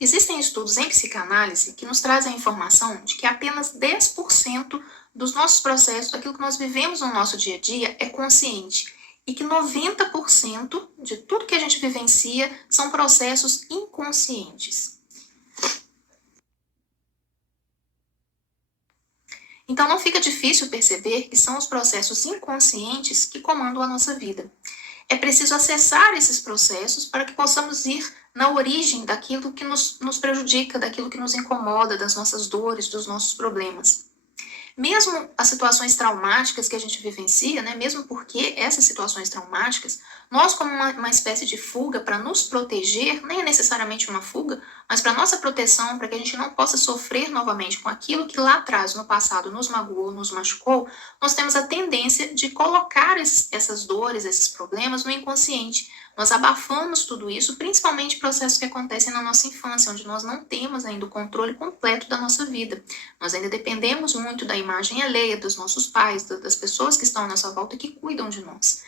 Existem estudos em psicanálise que nos trazem a informação de que apenas 10% dos nossos processos, daquilo que nós vivemos no nosso dia a dia, é consciente. E que 90% de tudo que a gente vivencia são processos inconscientes. Então não fica difícil perceber que são os processos inconscientes que comandam a nossa vida. É preciso acessar esses processos para que possamos ir na origem daquilo que nos prejudica, daquilo que nos incomoda, das nossas dores, dos nossos problemas. Mesmo as situações traumáticas que a gente vivencia, né, mesmo porque essas situações traumáticas, nós como uma espécie de fuga para nos proteger, nem é necessariamente uma fuga, mas para nossa proteção, para que a gente não possa sofrer novamente com aquilo que lá atrás, no passado, nos magoou, nos machucou, nós temos a tendência de colocar essas dores, esses problemas no inconsciente. Nós abafamos tudo isso, principalmente processos que acontecem na nossa infância, onde nós não temos ainda o controle completo da nossa vida. Nós ainda dependemos muito da imagem alheia dos nossos pais, das pessoas que estão à nossa volta e que cuidam de nós.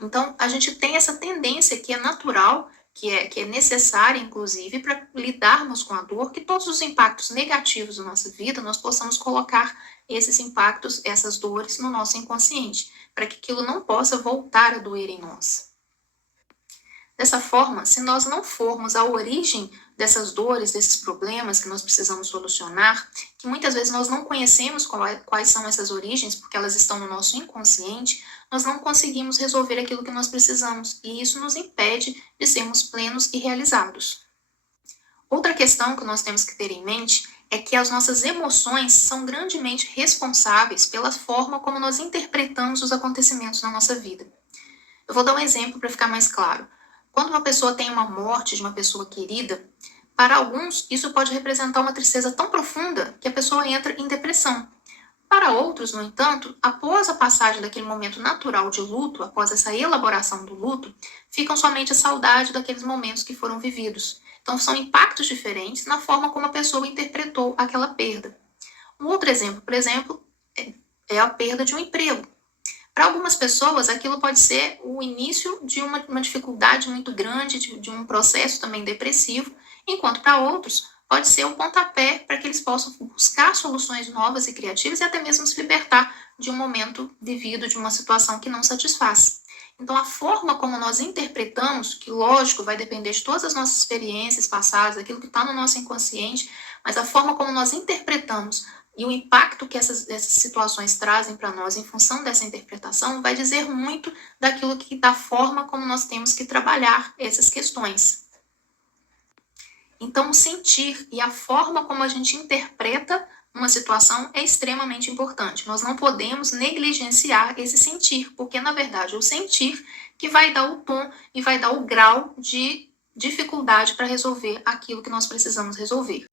Então, a gente tem essa tendência que é natural, que é necessária, inclusive, para lidarmos com a dor, que todos os impactos negativos da nossa vida, nós possamos colocar esses impactos, essas dores no nosso inconsciente, para que aquilo não possa voltar a doer em nós. Dessa forma, se nós não formos à origem dessas dores, desses problemas que nós precisamos solucionar, que muitas vezes nós não conhecemos quais são essas origens, porque elas estão no nosso inconsciente, nós não conseguimos resolver aquilo que nós precisamos, e isso nos impede de sermos plenos e realizados. Outra questão que nós temos que ter em mente é que as nossas emoções são grandemente responsáveis pela forma como nós interpretamos os acontecimentos na nossa vida. Eu vou dar um exemplo para ficar mais claro. Quando uma pessoa tem uma morte de uma pessoa querida, para alguns isso pode representar uma tristeza tão profunda que a pessoa entra em depressão. Para outros, no entanto, após a passagem daquele momento natural de luto, após essa elaboração do luto, ficam somente a saudade daqueles momentos que foram vividos. Então são impactos diferentes na forma como a pessoa interpretou aquela perda. Um outro exemplo, por exemplo, é a perda de um emprego. Para algumas pessoas, aquilo pode ser o início de uma dificuldade muito grande, de um processo também depressivo, enquanto para outros pode ser o pontapé para que eles possam buscar soluções novas e criativas e até mesmo se libertar de um momento vivido, de uma situação que não satisfaz. Então, a forma como nós interpretamos, que lógico vai depender de todas as nossas experiências passadas, aquilo que está no nosso inconsciente, mas a forma como nós interpretamos e o impacto que essas situações trazem para nós em função dessa interpretação vai dizer muito da forma como nós temos que trabalhar essas questões. Então, o sentir e a forma como a gente interpreta uma situação é extremamente importante. Nós não podemos negligenciar esse sentir, porque, na verdade, é o sentir que vai dar o tom e vai dar o grau de dificuldade para resolver aquilo que nós precisamos resolver.